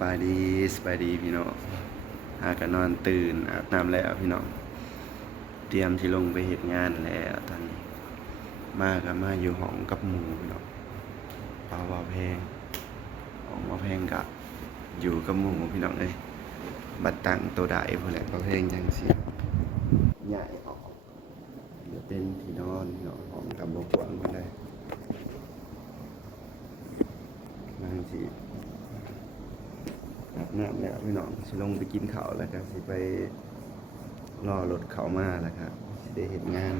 บายดีสบายดีพี่น้องหากันนอนตื่นอาบน้ำแล้วพี่น้อง เตรียมที่ลงไปเหตุงานแล้วตอนนี้ มากับมาอยู่ห้องกับหมูพี่น้องปล่าว่าเพงห้องว่าเพงกับอยู่กับหมูพี่น้องเลยบัดตังตัวใดพวกแหละก็เพลงจังสิใหญ่ออกเดี๋ยวเป็นที่นอนพี่น้องห้องกับบกวนกันเลยนั่งสิ น้ำแล้วพี่น้องสิลงไปกินข้าวแล้วก็สิไปรอรถเขามาแล้วครับสิได้เห็นงาน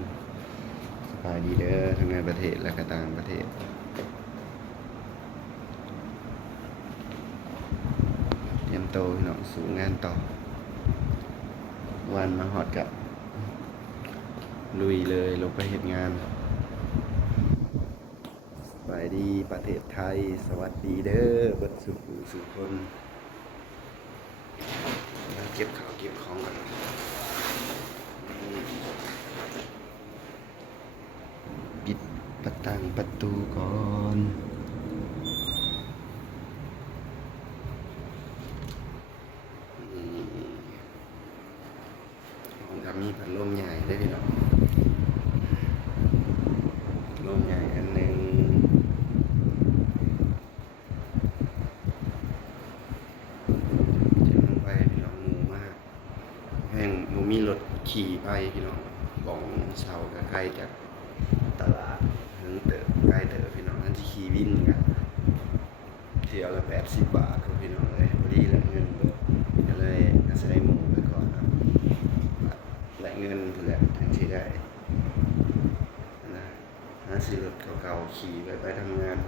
สบายดีเด้อทั้งในประเทศและก็ต่างประเทศเตรียมโตพี่น้องสู่งานต่อ วันมาหอดกับ ลุยเลยลงไปเห็นงานสบายดีประเทศไทย สวัสดีเด้อบัดสุขสุขคน เก็บข้าวเก็บของก่อนปิดประตังประตูก่อนของทำมีพัดลมใหญ่ได้พี่น้องลมใหญ่อันหนึ่ง จะลงไปพี่น้องหมูมากแห่งหมูมีรถ ขี่ไปพี่น้องของเสาก็ใกล้จากตลาดถึงเติบใกล้เติบพี่น้องนั่นที่ขี่วินกันเที่ยวละแปดสิบบาทครับพี่น้องเลยพอดีแหละเงินเบิดก็เลยอาศัยหมูไปก่อนครับและเงินเพื่อทั้งที่ได้นะหาซื้อรถเก่าๆขี่ไปไปทำงาน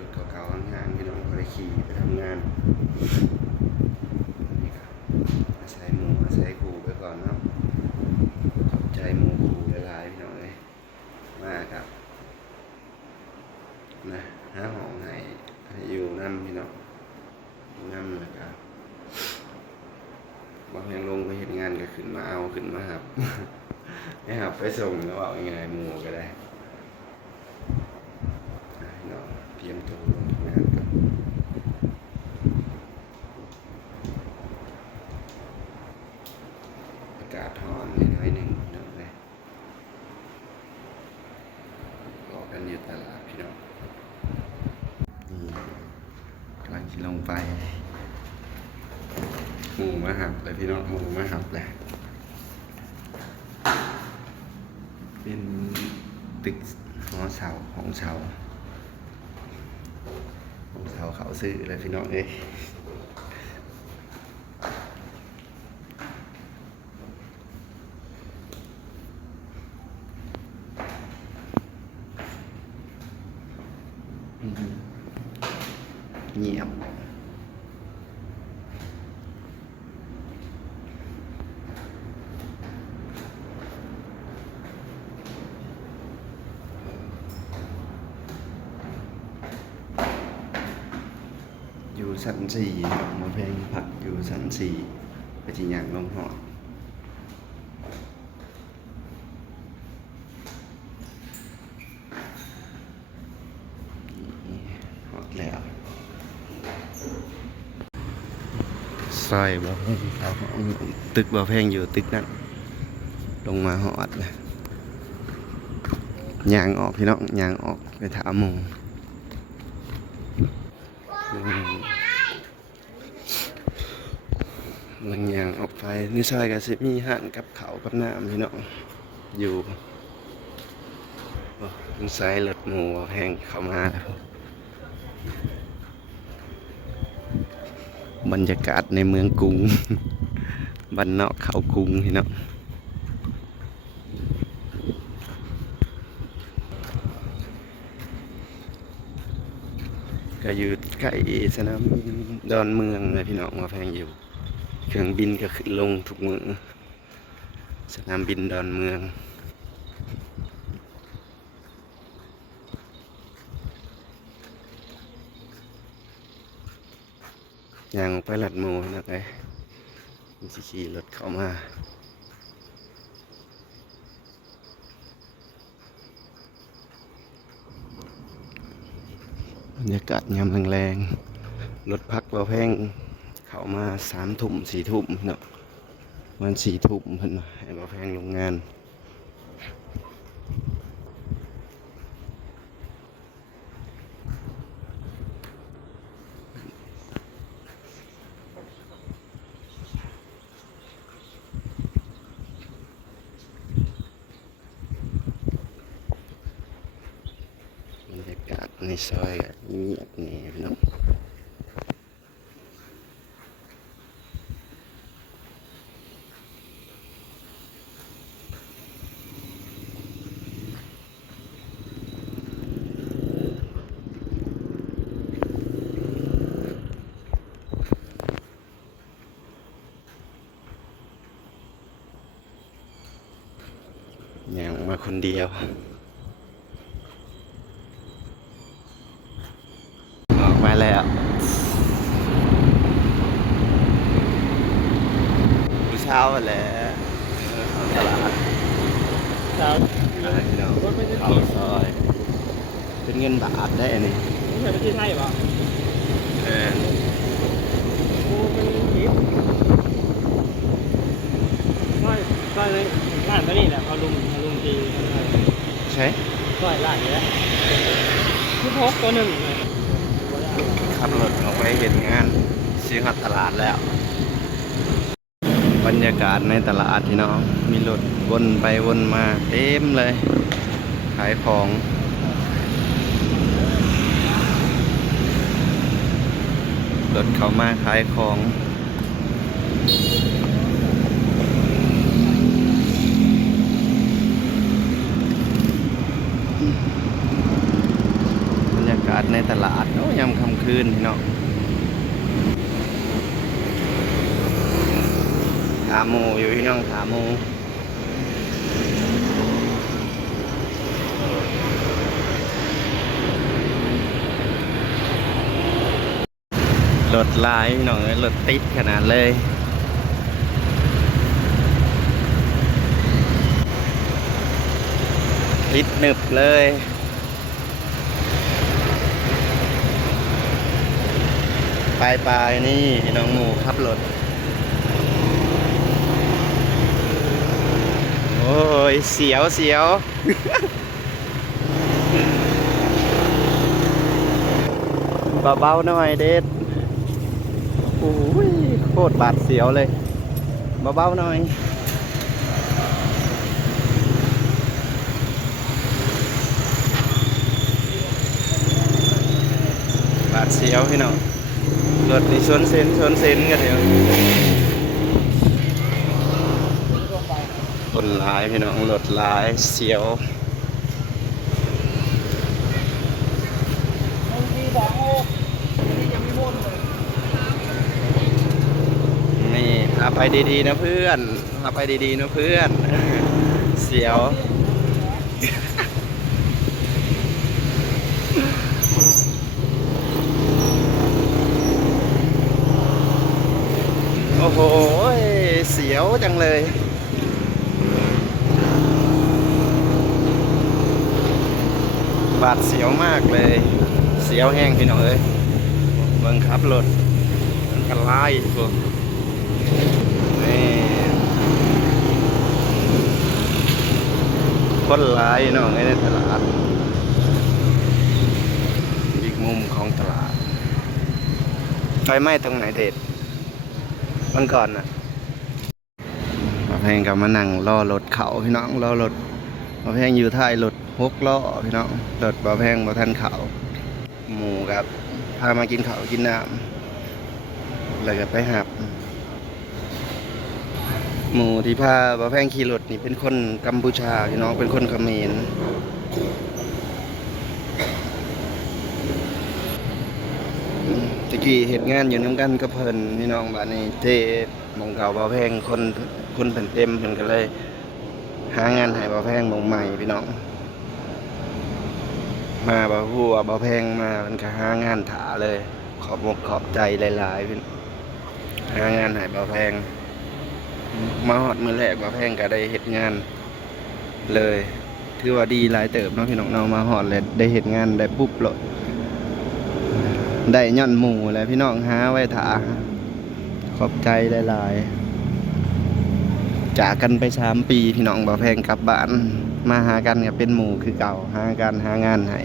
รถเก่าๆห่างๆพี่น้องก็ได้ขี่ไปทำงานนี่ครับอาศัยหมูอาศัยครูไปก่อนเนาะขอบใจหมูครูหลายๆพี่น้องเลยมากครับนะหาห้องให้ให้อยู่นั่นพี่น้องอยู่นั่นแหละครับบางแห่งลงไปเห็นงานก็ขึ้นมาเอาขึ้นมาครับ ให้หับ ไปส่งแล้วเอายังไงหมูก็ได้อะพี่น้องเตรียมตัวลงทำงานกันอากาศร้อนนิดหน่อยหนึ่งพี่น้องเลยรอกันอยู่ตลาดพี่น้องนี่กำลังจะลงไปหมูมาหับเลยพี่น้องหมูมาหับเลย เป็นตึกหอเสาของเสา ของเสาเขาซื้อเลยพี่น้องเอ้ยอืมเงียบอยู่สันสี่เนาะมาเพลงผักอยู่สันสี่ไปจิอย่างลงหอดนี่หอดแล้วซอยบ่เพลงครับ ตึกบ่เพลงอยู่ตึกนั้นลงมาหอดเลยยางออกพี่น้องยางออกไปถามหมง อืม ลังยางออกไปนี่ซอยกับสิมีห้านกับเขากับน้ำพี่น้องอยู่โอ้สงสัยรถหมูแห้งเข้ามาแล้วบรรยากาศในเมืองกรุงบ้านนอกเขากรุงพี่น้องก็อยู่ใกล้สนามดอนเมืองนะพี่น้องมาแพงอยู่ เครื่องบินก็ขึ้นลงทุกมือ สนามบินดอนเมือง อย่างไปหลัดหมูนะไงมันสิขี่รถเข้ามาบรรยากาศยามแรงๆรถพักเราแพง เขามาสามทุ่มสี่ทุ่มเนาะมันสี่ทุ่มเพิ่นว่าให้เราแพงลงงานบรรยากาศในซอยก็เงียบแน่พี่น้องอย่างมา คนเดียวออกมาแล้วผู้เช้าแล้วตลาดครับอะไรเน้องเข้าซอย เป็นเงินบาทได้อันนี้ไม่ใช่ประเทศไทยเปล่าเออโอ้เป็นทิปซอยซอยเลยร้านตัวนี้แหละเขาลุม เขาลุมตีใช่ซอยร้านนี้แหละคือพกตัวหนึ่งเลยขับรถออกไปเห็นงานซื้อหัดตลาดแล้ว บรรยากาศในตลาดพี่น้องมีรถวนไปวนมาเต็มเลย ขายของรถเขามาขายของ บรรยากาศในตลาดโอ้ยาม คืนพี่น้องขาหมูอยู่พี่น้องขาหมูรถลายพี่อยรถติดขนาดเลยติดหนึบเลย ไปลายปนี่น้องหมูขับรถโอ้ยเสียวเสียวเบาๆหน่อยเด็ดโอ้ยโคตรบาดเสียวเลยเบาๆหน่อยบาดเสียวพี่น้อง รถนี่ชนเซนชนเซนกันเดี๋ยวคนหลายพี่น้องรถหลายเสียวนี่ยังไม่พ้นเลยนี่พาไปดีๆนะเพื่อนพาไปดีๆนะเพื่อน เสียว โอ้โห เสียวจังเลย บาดเสียวมากเลย เสียวแห้งพี่น้องเอ้ยเบิ่งขับรถมันกันไล่พวกนี่คนหลายน้องในตลาด อีกมุมของตลาดไฟไหม้ตรงไหนเด็ด มันก่อนน่ะมาเพงกับมานั่งรอรถเขาพี่น้องรอรถมาเพงอยู่ท้ายรถหกล้อพี่น้องรถมาเพงมาทันเขาหมูครับพามากินเขากินน้ำเลยก็ไปหับหมูที่พาบาแพงขี่รถนี่เป็นคนกัมพูชาพี่น้องเป็นคนเขมร ตะกี้เหตุงานอยู่น้ำกันกับเพิ่นพี่น้องบ้านนี้เทมองเก่าบ่าแพงคนคนเพิ่นเต็มเพิ่นก็เลย หางานให้บ่าแพงมองใหม่พี่น้องมาบ่าหัวบ่าแพงมามันก็หางานถาเลย ขอบอกขอบใจหลายๆพี่น้องหางานให้บ่าแพง มาฮอดมือแรกมาแพงก็ได้เฮ็ดงาน เลยถือว่าดีหลายเติบเนาะพี่น้องเนาะมาฮอดเลยได้เฮ็ดงานได้ปุ๊บเลย ได้ย่อนหมูแล้วพี่น้องหาไว้ถาขอบใจหลายๆ จากกันไปสามปีพี่น้องบ่แพงกลับบ้าน มาหากันก็เป็นหมู่คือเก่าหากันหางานให้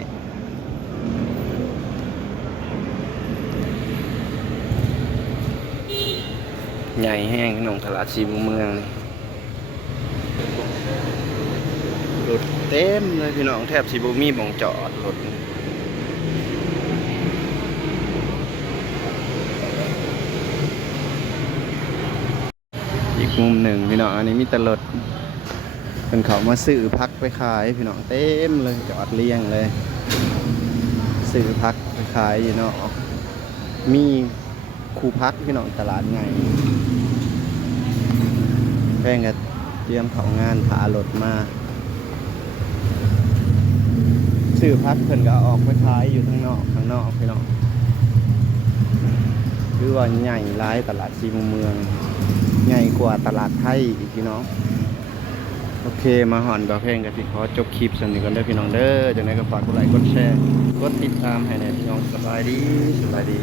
ใหญ่แห้งพี่น้องตลาดชีบุเมืองนี่รถเต็มเลยพี่น้องแทบสิบุมีบ่งจอดรถนี่อีก มุมหนึ่งพี่น้องอันนี้มีต่รถเป็นเขามาซื้อพักไปขายพี่น้องเต็มเลยจอดเรียงเลยซื้อพักไปขายอยู่เนาะมีคูพักพี่น้องตลาดไงแป้งก็เตรียมเขางานผารถมาซื้อพักเพิ่นก็อออกไปขายอยู่ข้างนอกข้างนอกพี่น้อง คือว่าใหญ่ร้ายตลาดซีมุมเมือง ใหญ่กว่าตลาดไทยอีกพี่น้อง โอเคมาหอนบาเพลงกันสิขอจบคลิปสนิทกันได้พี่น้องเด้อจากนั้นก็ฝากกดไลค์กดแชร์ กดติดตามให้ในอยพี่น้องสบายดีสบายดี